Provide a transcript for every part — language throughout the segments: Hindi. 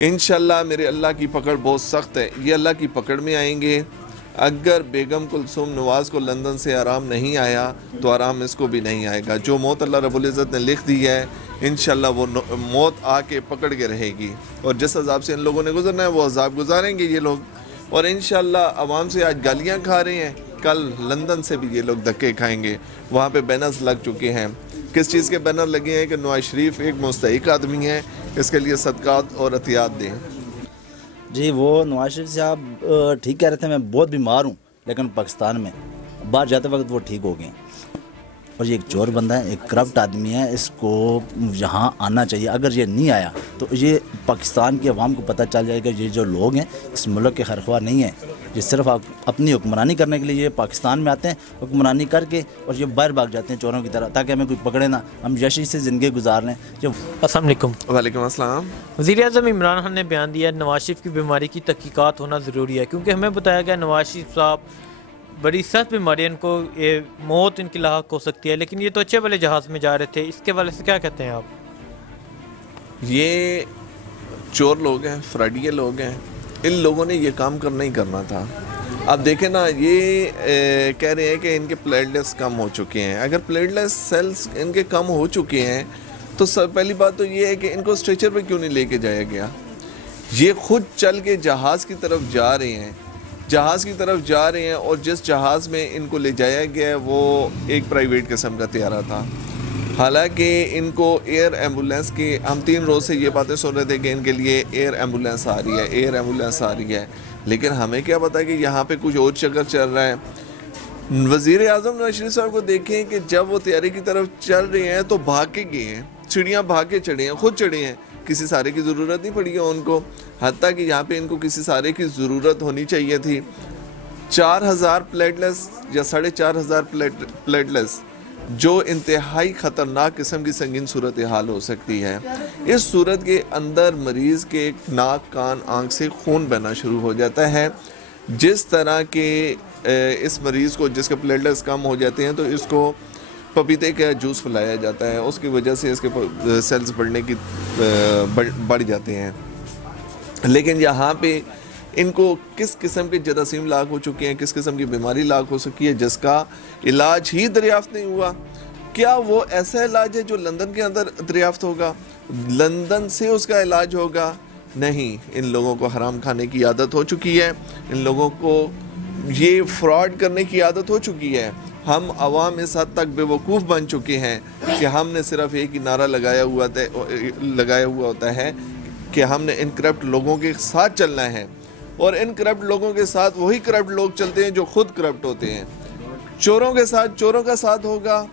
इंशाल्लाह मेरे अल्लाह की पकड़ बहुत सख्त है, ये अल्लाह की पकड़ में आएंगे। अगर बेगम कुलसूम नवाज़ को लंदन से आराम नहीं आया तो आराम इसको भी नहीं आएगा। जो मौत अल्लाह रब्बुल इज़्ज़त ने लिख दी है इंशाल्लाह वो मौत आके पकड़ के रहेगी, और जिस अजाब से इन लोगों ने गुजरना है वो अजाब गुजारेंगे ये लोग। और इंशाल्लाह अवाम से आज गालियाँ खा रहे हैं, कल लंदन से भी ये लोग धक्के खाएंगे। वहाँ पे बैनर्स लग चुके हैं। किस चीज़ के बैनर लगे हैं कि नवाज शरीफ एक मुस्तहिक आदमी है, इसके लिए सदक़ात और अतियात दें। जी, वो नवाज शरीफ साहब ठीक कह रहे थे, मैं बहुत बीमार हूँ, लेकिन पाकिस्तान में बाहर जाते वक्त वो ठीक हो गए। और ये एक चोर बंदा है, एक करप्ट आदमी है, इसको यहाँ आना चाहिए। अगर ये नहीं आया तो ये पाकिस्तान की अवाम को पता चल जाएगा ये जो लोग हैं इस मुल्क के खैरख्वाह नहीं है। ये सिर्फ अपनी हुक्मरानी करने के लिए ये पाकिस्तान में आते हैं, हुक्मरानी करके और ये बाहर भाग जाते हैं चोरों की तरह, ताकि हमें कोई पकड़े ना, हम यशी से ज़िंदगी गुजार लें। जो अस्सलाम वालेकुम। वालेकुम अस्सलाम। वज़ीर-ए-आज़म इमरान खान ने बयान दिया नवाज शरीफ की बीमारी की तहकीकात होना ज़रूरी है, क्योंकि हमें बताया गया नवाज शरीफ साहब बड़ी सख्त बीमारी, इनको ये मौत इनकी लाहक हो सकती है, लेकिन ये तो अच्छे वाले जहाज़ में जा रहे थे। इसके वाले से क्या कहते हैं आप? ये चोर लोग हैं, फ्रॉडिये लोग हैं, इन लोगों ने ये काम करना ही करना था। अब देखें ना, ये कह रहे हैं कि इनके प्लेटलेट्स कम हो चुके हैं। अगर प्लेटलेट्स सेल्स इनके कम हो चुके हैं तो पहली बात तो ये है कि इनको स्ट्रेचर पे क्यों नहीं लेके जाया गया। ये खुद चल के जहाज़ की तरफ जा रहे हैं, और जिस जहाज़ में इनको ले जाया गया है वो एक प्राइवेट किस्म का तैयारा था। हालांकि इनको एयर एम्बुलेंस की, हम 3 रोज़ से ये बातें सुन रहे थे कि इनके लिए एयर एम्बुलेंस आ रही है, लेकिन हमें क्या पता कि यहाँ पे कुछ और चक्कर चल रहा है। वज़ीर आज़म नवाज शरीफ साहब को देखें कि जब वो तैयारी की तरफ चल रहे हैं तो भाग के गए हैं, चिड़ियाँ भाग के चढ़े हैं, खुद चढ़े हैं, किसी सारे की ज़रूरत नहीं पड़ी है उनको। हत्ता कि यहाँ पे इनको किसी सारे की ज़रूरत होनी चाहिए थी। 4000 प्लेटलेट्स या 4500 प्लेटलेट्स, जो इंतहाई ख़तरनाक किस्म की संगीन सूरत हाल हो सकती है। इस सूरत के अंदर मरीज़ के नाक, कान, आँख से खून बहना शुरू हो जाता है। जिस तरह के इस मरीज़ को, जिसके प्लेटलेट्स कम हो जाते हैं, तो इसको पपीते का जूस पिलाया जाता है, उसकी वजह से इसके सेल्स बढ़ जाते हैं। लेकिन यहाँ पे इनको किस किस्म के जरासीम लाक हो चुके हैं, किस किस्म की बीमारी लाक हो सकी है जिसका इलाज ही दरियाफ्त नहीं हुआ। क्या वो ऐसा इलाज है जो लंदन के अंदर दरियाफ्त होगा, लंदन से उसका इलाज होगा? नहीं, इन लोगों को हराम खाने की आदत हो चुकी है, इन लोगों को ये फ्रॉड करने की आदत हो चुकी है। हम अवाम इस हद तक बेवकूफ़ बन चुके हैं कि हमने सिर्फ एक ही नारा लगाया हुआ होता है कि हमने इन करप्ट लोगों के साथ चलना है, और इन करप्ट लोगों के साथ वही करप्ट लोग चलते हैं जो खुद करप्ट होते हैं। चोरों के साथ चोरों का साथ होगा,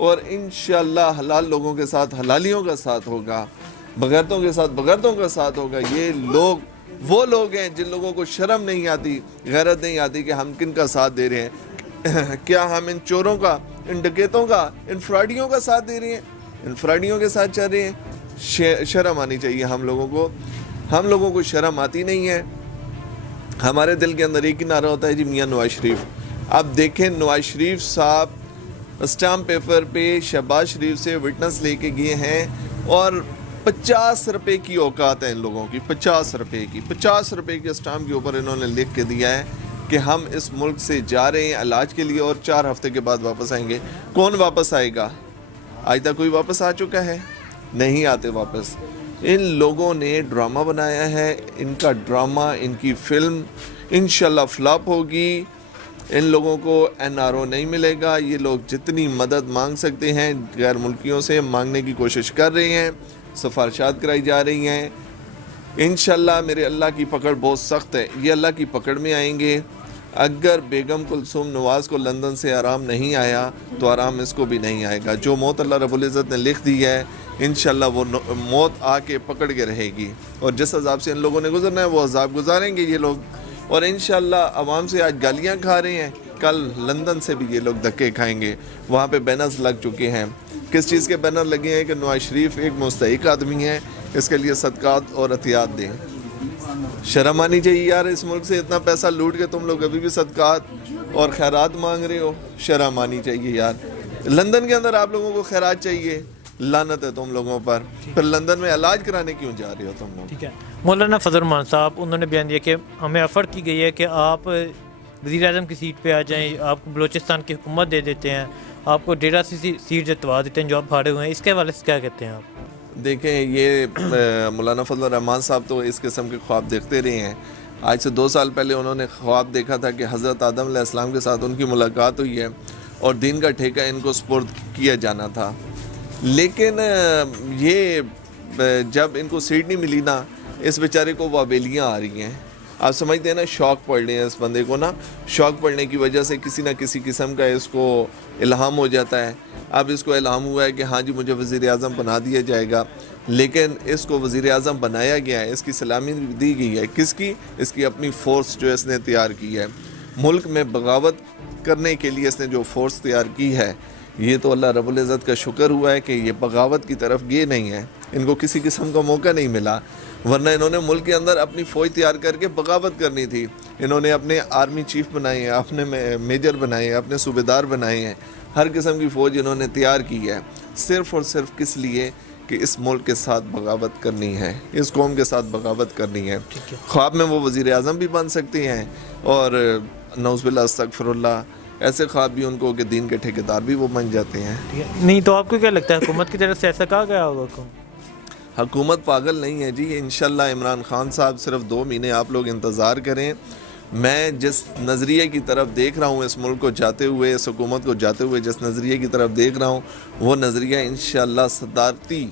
और इंशाल्लाह हलाल लोगों के साथ हलालियों का साथ होगा, बगैरतों के साथ बगैरतों का साथ होगा। ये लोग वो लोग हैं जिन लोगों को शर्म नहीं आती, गैरत नहीं आती कि हम किन का साथ दे रहे हैं। क्या हम इन चोरों का, इन डकैतों का, इन फ्रॉडियों का साथ दे रहे हैं, इन फ्रॉडियों के साथ चल रहे हैं? शर्म आनी चाहिए हम लोगों को शर्म आती नहीं है। हमारे दिल के अंदर एक ही नारा होता है जी, मियाँ नवाज शरीफ। अब देखें, नवाज शरीफ साहब स्टाम्प पेपर पे शहबाज शरीफ से विटनेस लेके गए हैं, और 50 रुपये की औकात है इन लोगों की, 50 रुपये की स्टाम्प के ऊपर इन्होंने लिख के दिया है कि हम इस मुल्क से जा रहे हैं इलाज के लिए और 4 हफ्ते के बाद वापस आएंगे। कौन वापस आएगा? आज तक कोई वापस आ चुका है? नहीं आते वापस। इन लोगों ने ड्रामा बनाया है, इनका ड्रामा, इनकी फिल्म इंशाल्लाह फ्लॉप होगी। इन लोगों को NRO नहीं मिलेगा। ये लोग जितनी मदद मांग सकते हैं गैर मुल्कियों से मांगने की कोशिश कर रहे हैं, सिफारिशात कराई जा रही हैं। इंशाल्लाह मेरे अल्लाह की पकड़ बहुत सख्त है, ये अल्लाह की पकड़ में आएंगे। अगर बेगम कुलसूम नवाज़ को लंदन से आराम नहीं आया तो आराम इसको भी नहीं आएगा। जो मौत अल्लाह रब्बुल इज़्ज़त ने लिख दी है इंशाल्लाह वो मौत आके पकड़ के रहेगी, और जिस अजाब से इन लोगों ने गुजरना है वो अजाब गुजारेंगे ये लोग। और इंशाल्लाह अवाम से आज गालियाँ खा रहे हैं, कल लंदन से भी ये लोग धक्के खाएंगे। वहाँ पे बैनर्स लग चुके हैं। किस चीज़ के बैनर लगे हैं कि नवाज शरीफ एक मुस्तहिक आदमी है, इसके लिए सदक़ात और अतियात दें। शर्म आनी चाहिए यार, इस मुल्क से इतना पैसा लूट के तुम लोग अभी भी सदक़ात और खैरात मांग रहे हो। शर्म आनी चाहिए यार। लंदन के अंदर आप लोगों को खैरात चाहिए, लानत है तुम लोगों पर। फिर लंदन में इलाज कराने क्यों जा रहे हो तुम लोग? ठीक है। मौलाना फजल रहमान साहब उन्होंने बयान दिया कि हमें ऑफ़र की गई है कि आप वज़ीर आज़म की सीट पे आ जाएं, आपको बलूचिस्तान की हुकूमत दे देते हैं, आपको 1.5 सीट जतवा देते हैं जो आप हारे हुए हैं। इसके हवाले से क्या कहते हैं आप? देखें, ये मौलाना फजल रहमान साहब तो इस किस्म के ख्वाब देखते रहे हैं। आज से 2 साल पहले उन्होंने ख्वाब देखा था कि हज़रत आदम अलैहिस्सलाम के साथ उनकी मुलाकात हुई है और दीन का ठेका इनको सुपुर्द किया जाना था। लेकिन ये जब इनको सीट नहीं मिली ना, इस बेचारे को वाबेलियाँ आ रही हैं। आप समझते हैं ना, शौक़ पड़ रहे हैं इस बंदे को ना। शौक़ पड़ने की वजह से किसी ना किसी किस्म का इसको इल्हाम हो जाता है। अब इसको इल्हाम हुआ है कि हाँ जी मुझे वज़ीर आज़म बना दिया जाएगा, लेकिन इसको वज़ीर आज़म बनाया गया है, इसकी सलामी दी गई है किसकी? इसकी अपनी फ़ोर्स जो इसने तैयार की है। मुल्क में बगावत करने के लिए इसने जो फ़ोर्स तैयार की है, ये तो अल्लाह रब्बुल इज़्ज़त का शुक्र हुआ है कि ये बगावत की तरफ ये नहीं है, इनको किसी किस्म का मौका नहीं मिला, वरना इन्होंने मुल्क के अंदर अपनी फ़ौज तैयार करके बगावत करनी थी। इन्होंने अपने आर्मी चीफ बनाए हैं, अपने मेजर बनाए हैं, अपने सूबेदार बनाए हैं, हर किस्म की फ़ौज इन्होंने तैयार की है, सिर्फ़ और सिर्फ किस लिए कि इस मुल्क के साथ बगावत करनी है, इस कौम के साथ बगावत करनी है। ख्वाब में वो वज़ीर आज़म भी बन सकते हैं और नौज़ुबिल्लाह अस्तग़फिरुल्लाह ऐसे ख्वाब भी उनको कि दीन के ठेकेदार भी वो बन जाते हैं। नहीं तो आपको क्या लगता है हुकूमत की तरफ से ऐसा कहा गया होगा? हुकूमत पागल नहीं है जी। इंशाल्लाह इमरान खान साहब सिर्फ 2 महीने आप लोग इंतज़ार करें। मैं जिस नज़रिए की तरफ देख रहा हूँ इस मुल्क को जाते हुए, इस हुकूमत को जाते हुए जिस नज़रिए की तरफ देख रहा हूँ, वो नज़रिया इंशाल्लाह सदारती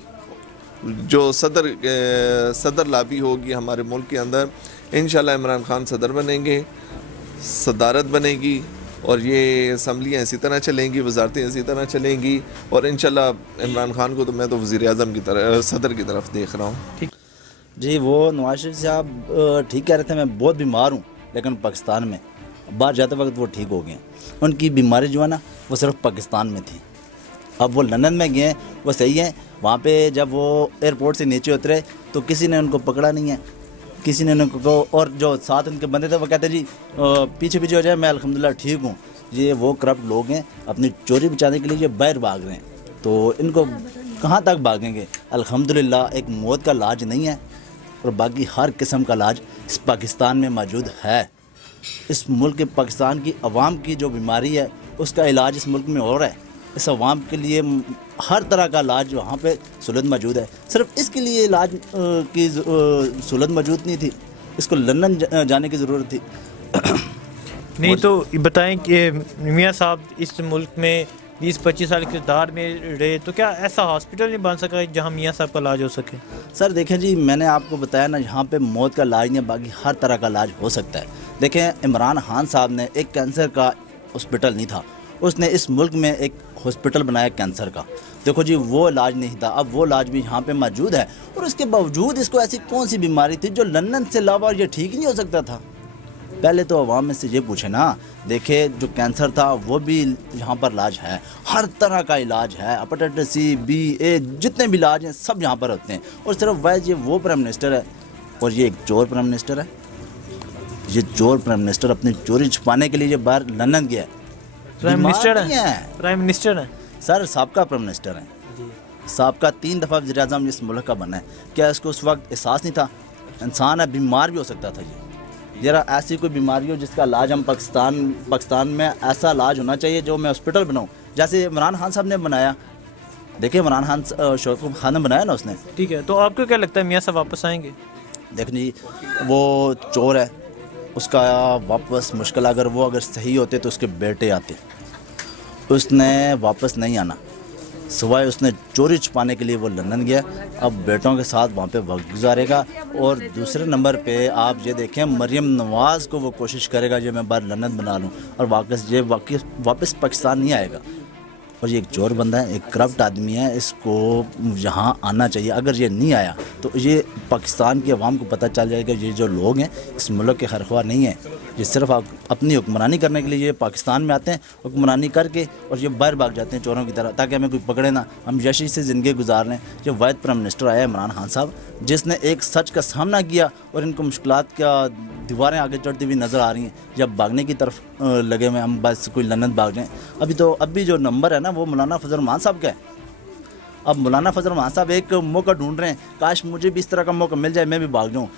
जो सदर लाबी होगी हमारे मुल्क के अंदर, इंशाल्लाह इमरान खान सदर बनेंगे, सदारत बनेगी और ये असम्बलियाँ इसी तरह चलेंगी, वजारतें इसी तरह चलेंगी और इंशाल्लाह इमरान खान को तो मैं तो वज़ीर आज़म की तरफ, सदर की तरफ देख रहा हूँ। जी, वो नवाज शरीफ साहब ठीक कह रहे थे, मैं बहुत बीमार हूँ, लेकिन पाकिस्तान में बाहर जाते वक्त वो ठीक हो गए। उनकी बीमारी जो है ना वो सिर्फ पाकिस्तान में थी। अब वो लंदन में गए, वो सही है। वहाँ पे जब वो एयरपोर्ट से नीचे उतरे तो किसी ने उनको पकड़ा नहीं है, किसी ने उनको, और जो साथ उनके बंदे थे वो कहते जी पीछे पीछे हो जाए, मैं अल्हम्दुलिल्लाह ठीक हूँ। ये वो करप्ट लोग हैं, अपनी चोरी बचाने के लिए ये बाहर भाग रहे हैं, तो इनको कहाँ तक भागेंगे? अल्हम्दुलिल्लाह एक मौत का इलाज नहीं है और बाकी हर किस्म का इलाज इस पाकिस्तान में मौजूद है। इस मुल्क के पाकिस्तान की अवाम की जो बीमारी है उसका इलाज इस मुल्क में हो रहा है। इस अवाम के लिए हर तरह का इलाज वहाँ पे सहूलत मौजूद है। सिर्फ इसके लिए इलाज की सहूलत मौजूद नहीं थी, इसको लंदन जाने की ज़रूरत थी। नहीं तो बताएं कि मियाँ साहब इस मुल्क में 20-25 साल के इक़्तिदार में रहे, तो क्या ऐसा हॉस्पिटल नहीं बन सका जहाँ मियाँ साहब का इलाज हो सके? सर देखें जी, मैंने आपको बताया ना, यहाँ पे मौत का इलाज नहीं, बाकी हर तरह का इलाज हो सकता है। देखें, इमरान खान साहब ने एक कैंसर का हॉस्पिटल नहीं था, उसने इस मुल्क में एक हॉस्पिटल बनाया कैंसर का। देखो जी, वो इलाज नहीं था, अब वो इलाज भी यहाँ पे मौजूद है। और उसके बावजूद इसको ऐसी कौन सी बीमारी थी जो लंदन से अलावा ये ठीक नहीं हो सकता था? पहले तो अवाम में से ये पूछे ना। देखे, जो कैंसर था वो भी यहाँ पर इलाज है, हर तरह का इलाज है, हेपेटाइटिस सी, बी, ए, जितने भी इलाज हैं सब यहाँ पर होते हैं। और सिर्फ वह ये वो प्राइम मिनिस्टर है और ये एक चोर प्राइम मिनिस्टर है। ये चोर प्राइम मिनिस्टर अपनी चोरी छुपाने के लिए ये बाहर लंदन गया है। प्राइम मिनिस्टर है सर, साबका प्राइम मिनिस्टर है, साबका 3 दफ़ा वज़ीर आज़म इस मुल्क का बना है। क्या इसको उस वक्त एहसास नहीं था? इंसान है, बीमार भी हो सकता था। ये जरा ऐसी कोई बीमारी हो जिसका इलाज हम पाकिस्तान में ऐसा इलाज होना चाहिए जो मैं हॉस्पिटल बनाऊँ, जैसे इमरान खान साहब ने बनाया। देखिए, इमरान खान ने बनाया ना उसने। ठीक है, तो आपको क्या लगता है मियाँ साहब वापस आएंगे? देखें जी, वो चोर है, उसका वापस मुश्किल। अगर सही होते तो उसके बेटे आते, उसने वापस नहीं आना, सिवाय उसने चोरी छुपाने के लिए वो लंदन गया। अब बेटों के साथ वहाँ पे वक्त गुजारेगा। और दूसरे नंबर पे आप ये देखें, मरियम नवाज़ को वो कोशिश करेगा जो मैं बाहर लंदन बना लूँ, और वापस पाकिस्तान नहीं आएगा। और ये एक चोर बंदा है, एक करप्ट आदमी है, इसको यहाँ आना चाहिए। अगर ये नहीं आया तो ये पाकिस्तान की आवाम को पता चल जाएगा ये जो लोग हैं इस मुल्क के खैरख्वाह नहीं है। ये सिर्फ अपनी हुक्मरानी करने के लिए ये पाकिस्तान में आते हैं, हुक्मरानी करके और ये बाहर भाग जाते हैं चोरों की तरह, ताकि हमें कोई पकड़े ना, हम यशी से ज़िंदगी गुजार लें। जो वाहिद प्राइम मिनिस्टर आया इमरान खान साहब, जिसने एक सच का सामना किया और इनको मुश्किलात का दीवारें आगे चढ़ती हुई नज़र आ रही हैं। जब भागने की तरफ लगे हुए हम, बस कोई लंदन भाग जाएँ। अभी जो नंबर है ना वो मौलाना फजल रहमान साहब का है। अब मौलाना फजल रहमान साहब एक मौका ढूंढ रहे हैं, काश मुझे भी इस तरह का मौका मिल जाए, मैं भी भाग जाऊँ।